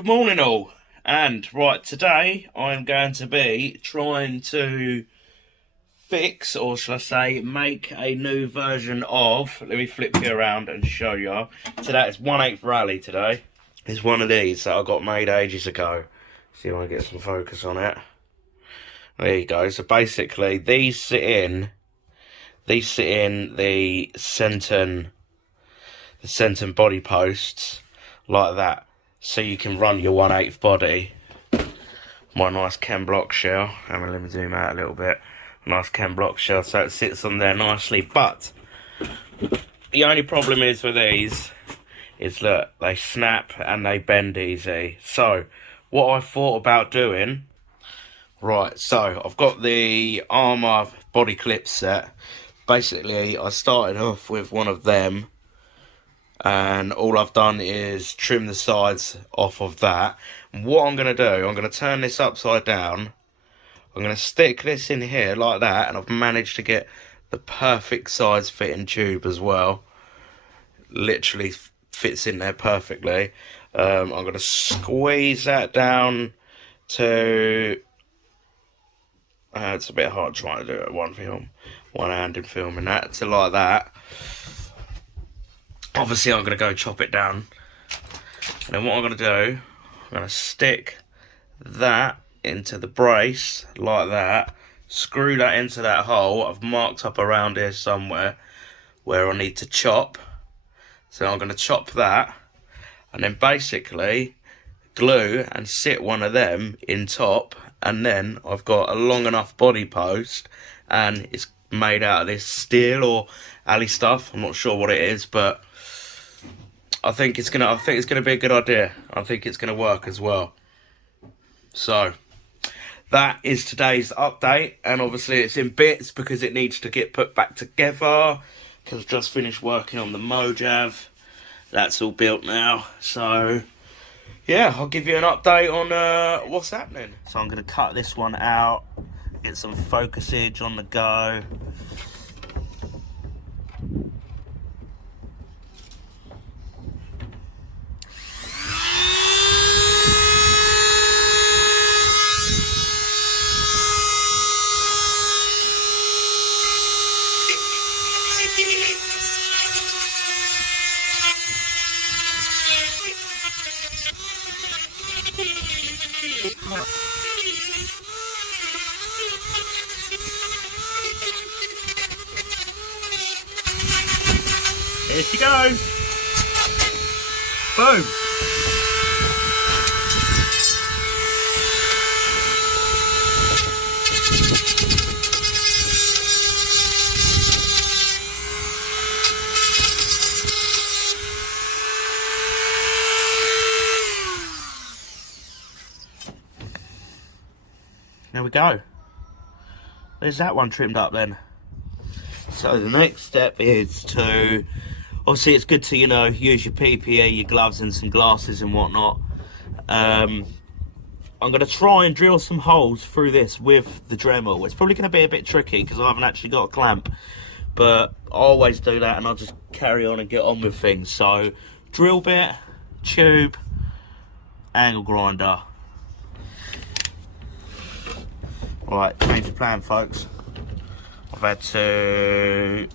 Good morning all, and right, today I'm going to be trying to fix, or shall I say make a new version of, let me flip you around and show you. Today it's 1/8 rally today. It's one of these that I got made ages ago. See if I can get some focus on it. There you go. So basically these sit in the Centon body posts like that. So you can run your 1/8 body. My nice Chem block shell. Let me zoom out a little bit. Nice Chem block shell, so it sits on there nicely. But the only problem is with these is look, they snap and they bend easy. So what I thought about doing, right, so I've got the Armma body clip set. Basically I started off with one of them, and all I've done is trim the sides off of that. And what I'm going to do, I'm going to turn this upside down. I'm going to stick this in here like that, and I've managed to get the perfect size fitting tube as well. Literally fits in there perfectly. I'm going to squeeze that down to... it's a bit hard trying to do it one-handed filming that, to like that. Obviously I'm going to go chop it down, and then what I'm going to do, I'm going to stick that into the brace like that, screw that into that hole. I've marked up around here somewhere where I need to chop, so I'm going to chop that, and then basically glue and sit one of them in top, and then I've got a long enough body post, and it's made out of this steel or alley stuff. I'm not sure what it is, but I think it's gonna be a good idea. I think it's gonna work as well. So that is today's update, and obviously it's in bits because it needs to get put back together, because I've just finished working on the Mojav. That's all built now. So yeah, I'll give you an update on what's happening. So I'm gonna cut this one out, get some focusage on the go. Here she goes. Boom. There we go. There's that one trimmed up then. So the next step is to, obviously it's good to, you know, use your PPE, your gloves and some glasses and whatnot. I'm going to try and drill some holes through this with the Dremel. It's probably going to be a bit tricky because I haven't actually got a clamp, but I always do that and I'll just carry on and get on with things. So drill bit, tube, angle grinder. Right, change of plan, folks. I've had to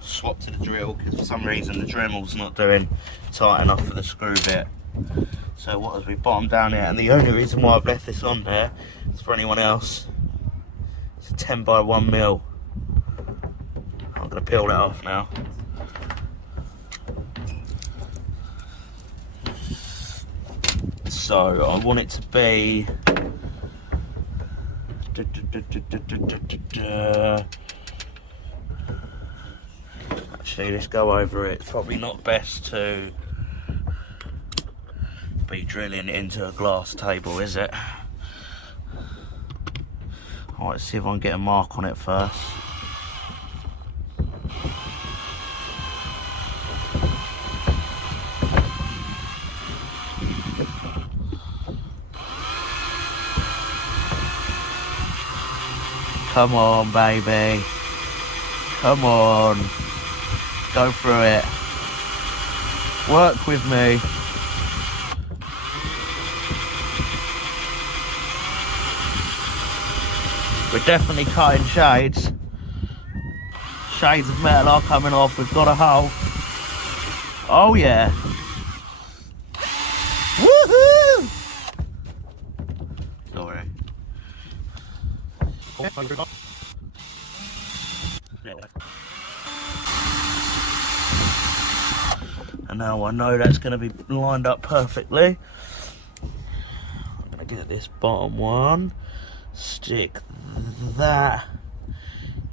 swap to the drill because for some reason the Dremel's not doing tight enough for the screw bit. So what has we bottomed down here? And the only reason why I've left this on there is for anyone else. It's a 10 by 1 mil. I'm going to peel that off now. So I want it to be... Actually, let's go over it. It's probably not best to be drilling into a glass table, is it? Alright, let's see if I can get a mark on it first. Come on, baby. Come on. Go through it. Work with me. We're definitely cutting shades. Shades of metal are coming off. We've got a hole. Oh yeah. Woohoo! Sorry. And now I know that's going to be lined up perfectly. I'm going to get this bottom one, stick that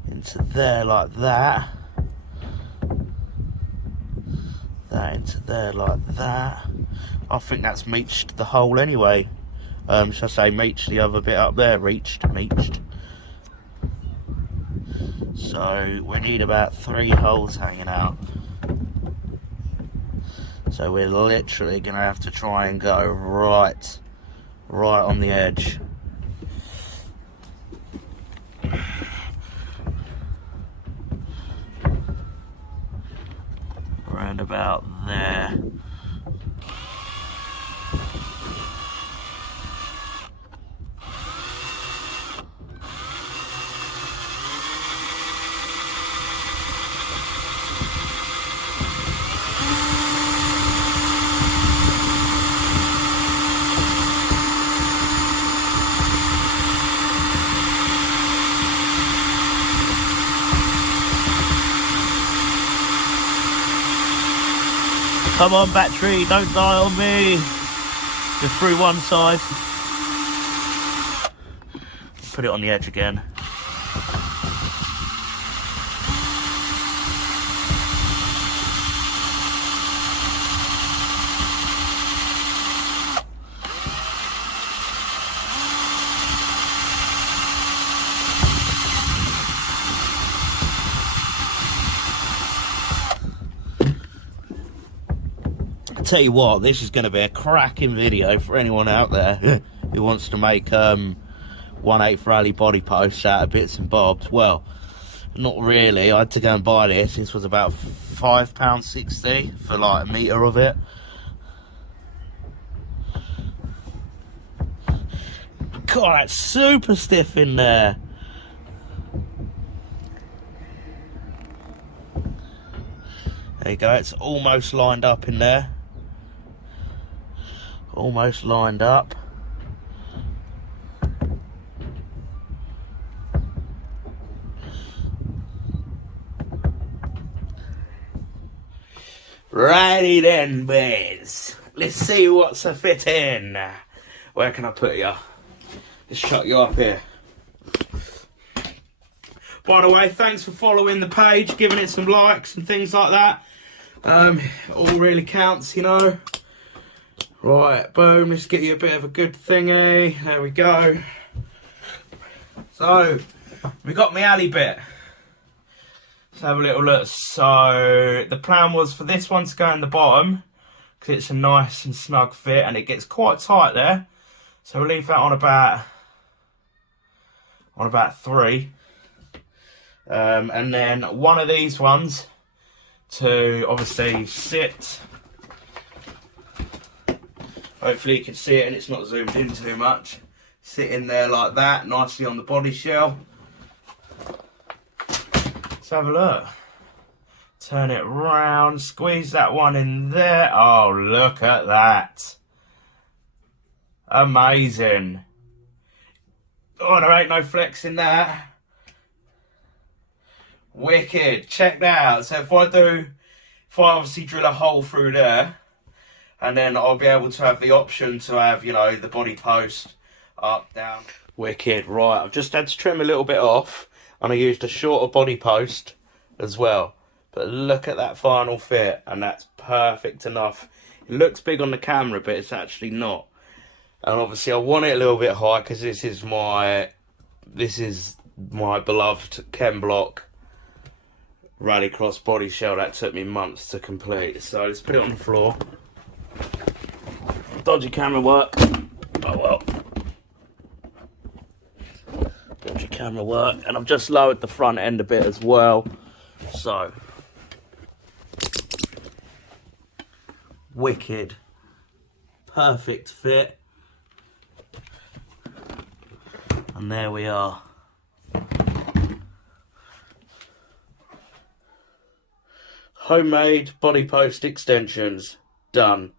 into there like that, that into there like that. I think that's meeched the hole anyway. Should I say meeched the other bit up there? Meeched. So we need about 3 holes hanging out. So we're literally going to have to try and go right on the edge. Around about there. Come on, battery, don't die on me. Just through one side. Put it on the edge again. Tell you what, this is going to be a cracking video for anyone out there who wants to make 1/8 rally body posts out of bits and bobs. Well, not really. I had to go and buy this. This was about £5.60 for like a metre of it. God, that's super stiff in there. There you go, it's almost lined up in there. Almost lined up. Righty then, boys. Let's see what's a fit in. Where can I put you? Let's shut you up here. By the way, thanks for following the page, giving it some likes and things like that. All really counts, you know. Right, boom, let's get you a bit of a good thingy. There we go. So, we got my alley bit. Let's have a little look. So, the plan was for this one to go in the bottom, because it's a nice and snug fit, and it gets quite tight there. So we'll leave that on about 3. And then one of these ones to obviously sit. Hopefully you can see it and it's not zoomed in too much. Sit in there like that, nicely on the body shell. Let's have a look. Turn it round, squeeze that one in there. Oh, look at that. Amazing. Oh, there ain't no flex in that. Wicked. Check that out. So if I obviously drill a hole through there, and then I'll be able to have the option to have, you know, the body post up, down. Wicked. Right, I've just had to trim a little bit off, and I used a shorter body post as well. But look at that final fit, and that's perfect enough. It looks big on the camera, but it's actually not. And obviously I want it a little bit high, because this is my beloved Chem Block Rallycross body shell that took me months to complete. So let's put it on the floor. Dodgy camera work. Oh well. Dodgy camera work. And I've just lowered the front end a bit as well. So. Wicked. Perfect fit. And there we are. Homemade body post extensions. Done.